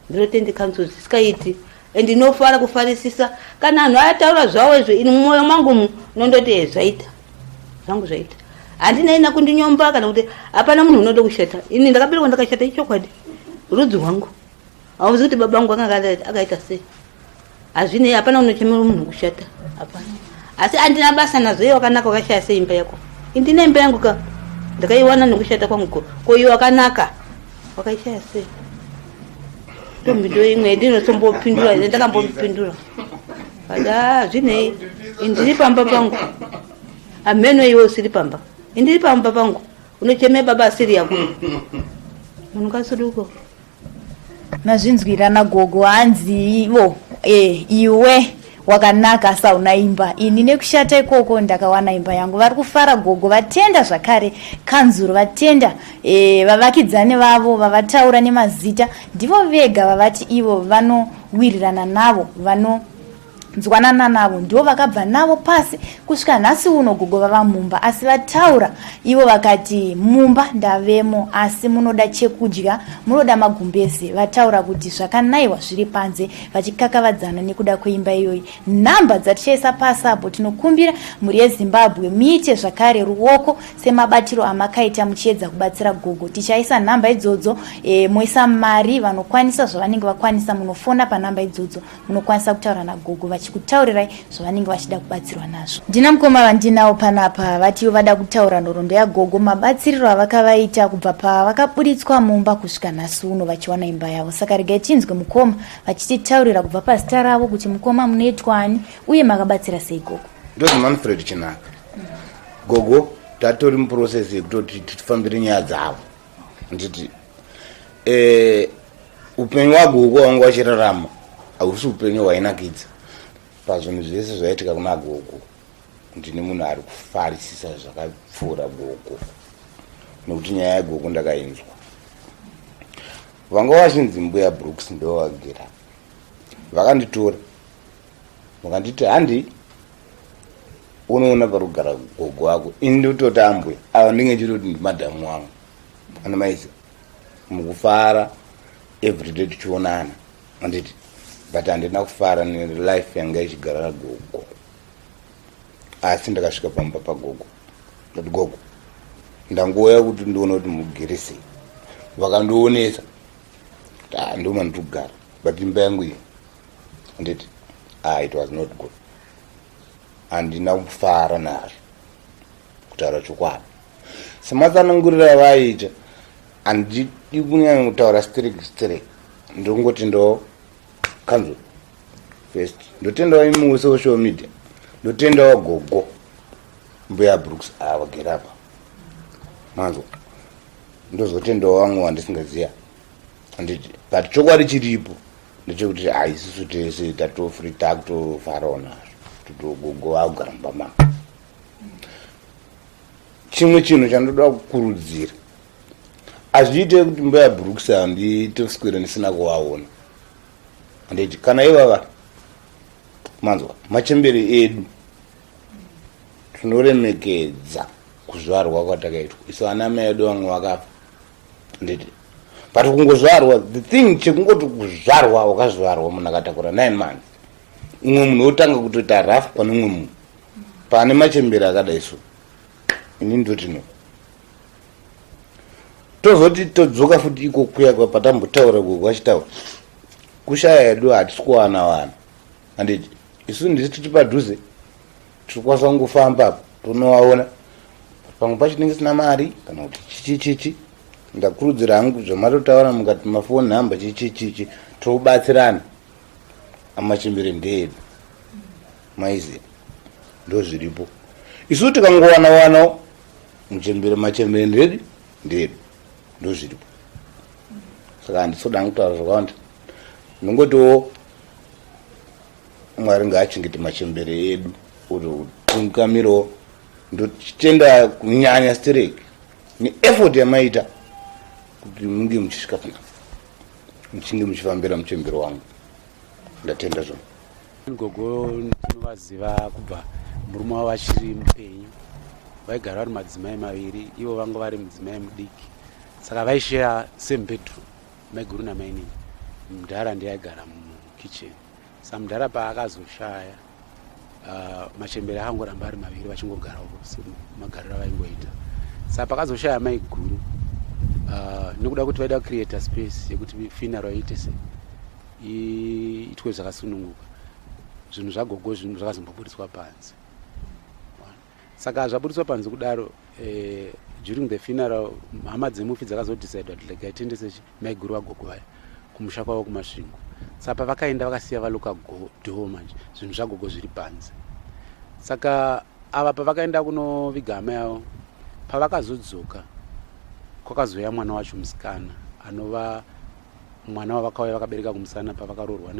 ndinotende kanzuru zvisikaiti ende inofara kufarisisa kana anhu ataura zvavo izvo ini mumwoyo mangu nondoti zvaita zvangu zvaita handinaina kundinyomba kana kuti hapana munhu unode kushata ini ndakaberekwa ndakashata ichokwadi rudzi rwangu hauzi kuti baba angu akaita sei hazvinei hapana unochemera munhu kushata hapana asi handina basa nazvo iye wakanaka wakashaya sei imba yako indina imba yangu ka ndakaiwana nekushata kwangu ko iwe wakanaka wakaishaya sei ndombindo imwe ndinosombopindura ndakambopindura kada zvinei indiri pamba pangu ameno iwe usiri pamba indiri pamba pangu unocheme baba asiri yako munhu kasuduko nazvinzwirana Gogo hanzi ivo iwe wakanaka sauna imba ini nekushata ikoko ndakawana imba yangu vari kufara Gogo vatenda zvakare kanzuru vatenda vavakidzani vavo vavataura nemazita ndivo vega vavati ivo vanowirirana navo nzwanana navo ndivo vakabva navo pasi kusvika nhasi uno Gogo vava mumba asi vataura ivo vakati mumba ndavemo asi munoda chekudya munoda magumbezi vataura kuti zvakanaiwa zviri panze vachikakavadzana nekuda kweimba iyoyi nhamba dzatichaisa pasi apo tinokumbira mhuri yeZimbabwe muite zvakare ruoko semabatiro amakaita muchiedza kubatsira Gogo tichaisa nhamba idzodzo moisa mari vanokwanisa zvavanenge vakwanisa munofona panhamba idzodzo munokwanisa kutaura naGogo vachikutaurirai zvavanenge vachida kubatsirwa nazvo ndina mukoma vandinawo panapa vatiwo vada kutaura nhoroondo yaGogo mabatsiriro avakavaita kubva pavakaburitswa mumba kusvika nhasi uno vachiwana imba yavo saka regai tinzwe mukoma vachititaurira kubva pazita ravo kuti mukoma munoitwani uye makabatsira sei Gogo ndozi Manfred Chinaka Gogo tatori muprocess yekutoti tifambire nyaya dzavo nditi upenyu hwaGogo wangu wachirarama hausi upenyu hwainakidza pazvinhu zvese zvaitika kuna Gogo ndine munhu ari kufarisisa zvakapfuura Gogo nekuti nyaya yaGogo ndakainzwa vanga vachinzi mbuya Brooks ndo vagira vakanditora vakanditi handi unoona parugara Gogo wako ini ndototi ambuya ava ndinge chitoti ndimadhamu wangu ana maisa mukufara everyday tichionana anditi but handina kufara nelife yanga ichigara naGogo asi ndakasvika pamba paGogo ndati Gogo ndangouya kuti ndione kuti mugere sei vakandionesa kuti ndoma ndikugara but imba yangu iyi anditi it was not good handina kufara nazvo kutaura chokwadi sematsanangurira vaiita handidi kunyanya kutaura straight ndongoti ndo kanzuru first ndotendawo imwe social media ndotendawo Gogo mbuya Brooks avagera apa manzwa ndozotendawo vamwe vandisingaziya handiti but chokwadi chiripo ndechekuti isusu tese tatofree takutofarawo nazvo kuti Gogo agara mumba mangu chimwe chinhu chandoda kukurudzira hazviite kuti mbuya Brooks handitoswera ndisina kuvaona handiti kana ivava manzwa machembere edu tinoremekedza kuzvarwa kwatakaitwa isu ana mai edu vamwe vakafa handiti but kungozvarwa the thing chekungoti kuzvarwa wakazvarwa munhu akatakura 9 months umwe munhu otanga kutoita rafu pane umwe munhu pane machembere akadai so ini ndoti no tozoti todzoka futi iko kuya patambotaura Gogo achitaura kushaya edu hatisi kuwana vanhu handiti isu ndisi titi padhuze tirikwanisa kungofamba apo tonovaona pamwe pacho tinenge sina mari kana kuti chichi ndakurudzira hangu zvamatotaura mukati mafoni namba chichichichi tobatsirana amachembere ndeedu maiziva ndo zviripo isu tikangowana machembere ndeedu ndo zviripo saka handisoda kutaura zvakawanda nongotiwo Mwari ngaachengete machembere edu kuti tungamiro ndochitenda kunyanya stereki neeffort yamaita kuti munge muchisvika kana muchinge muchifambira muchembere wangu ndatenda zvona. Gogo ndinovaziva kubva murume wavo vachiri mupenyu, vaigara vari madzimai maviri, ivo vanga vari mudzimai mudiki, saka vaishare same bedroom, mai guru namai nini. Mudhara ndiye aigara mukitchen. Saka mudhara paakazoshaya machembere akangoramba ari maviri vachingogarawo semagariro avaingoita. Saka pakazoshaya mai guru nekuda kuti vaida kucreate space yekuti funeral iite itwe zvakasununguka, zvinhu zvagogo zvinhu zvakazomboburiswa panze. Saka zvaburiswa panze kudaro during the funeral hama dzemufi dzakazodecide kuti like atendese mai guru vagogo vaya kumusha kwavo kumasvingo. Saka pavakaenda vakasiya valuka dhoo manje zvinhu zvagogo zviri panze. Saka ava pavakaenda kunoviga hama yavo, pavakazodzoka kwakazouya mwana wacho musikana anova mwana wavakauya vakabereka kumusana pavakaroorwa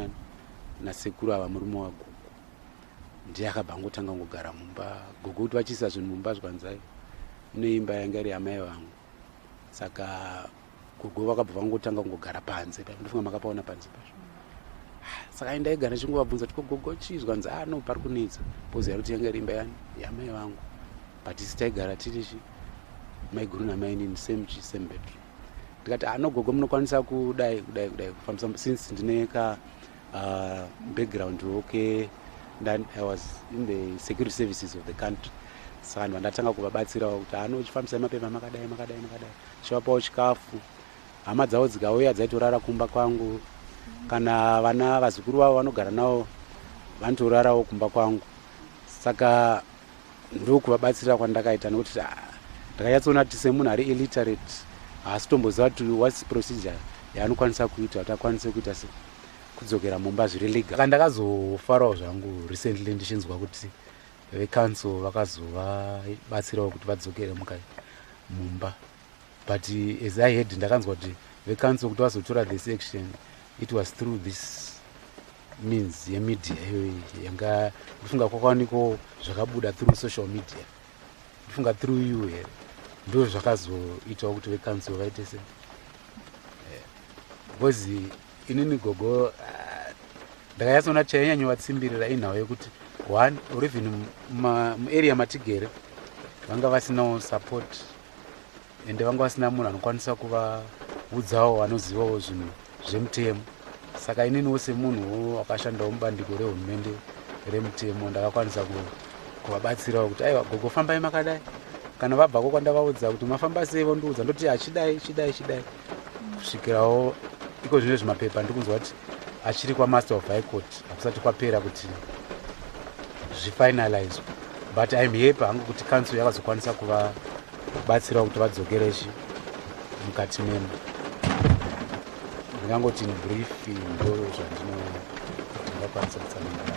nasekuru ava murume wagogo. Ndiye akabva angotanga kugara mumba. Gogo kuti vachiisa zvinhu mumba zvanzai ine imba yanga iri amai vangu. Saka gogo vakabva vangotanga kugara panze, ndofunga makapaona panze pacho. Saka ndaigara chinguvabvunza kuti gogo chizwa nzi no pari kunetsa poziya kuti yanga iri imba yamai vangu, but isi taigara tiri mai guru namai nini same bedroom. Ndikati gogo munokwanisa kudai kufambisa since ndine ka background okay, then I was in the security services of the country. Saka ndatanga kuvabatsirawo kuti uchifambisa mapepa makadai chivapawo chikafu. Hama dzavo dzikauya dzaitorara kumba kwangu, kana vana vazukuru vavo vanogara navo vanotorarawo kumba kwangu. Saka ndokuvabatsira kwandakaita nekuti ndakanyatsoona kuti semunhu ari illiterate haasitomboziva kuti what's procedure yaanokwanisa kuita kuti akwanise kuita kudzokera mumba zviri legal. Saka ndakazofarawo zvangu recently ndichinzwa kuti vecouncil vakazovabatsirawo kuti vadzokere mumba, but as I heard ndakanzwa kuti vecouncil kuti vazotora this action it was through this means yemedia yanga ndifunga kwakwaniko zvakabuda through social media, ndifunga through you here ndo zvakazoitawo kuti vecouncil vaite because inini gogo ndakanyatsoona chainyanya vatsimbirira inhau yekuti one or even muarea matigere vanga vasinawo support ende vanga vasina munhu anokwanisa kuvaudzawo vanozivawo zvinhu zvemutemo. Saka ininiwo semunhu wakashandawo mubandiko rehurumende remutemo ndakakwanisa kuvabatsirawo kuti aiwa gogo fambai makadai, kana vabvako kwandavaudza kuti mafamba sei vondiudza ndoti chidai kusvikirawo iko zvino zvimapepa ndikunzwa kuti achiri kwamaster of high court hakusati kwapera kuti zvifinalizwe, but I'm happy hangu kuti council yakazokwanisa kuvabatsirawo kuti vadzokere mukati memo. Ndingangoti brief ndo zvandinokwanisa kutsamira.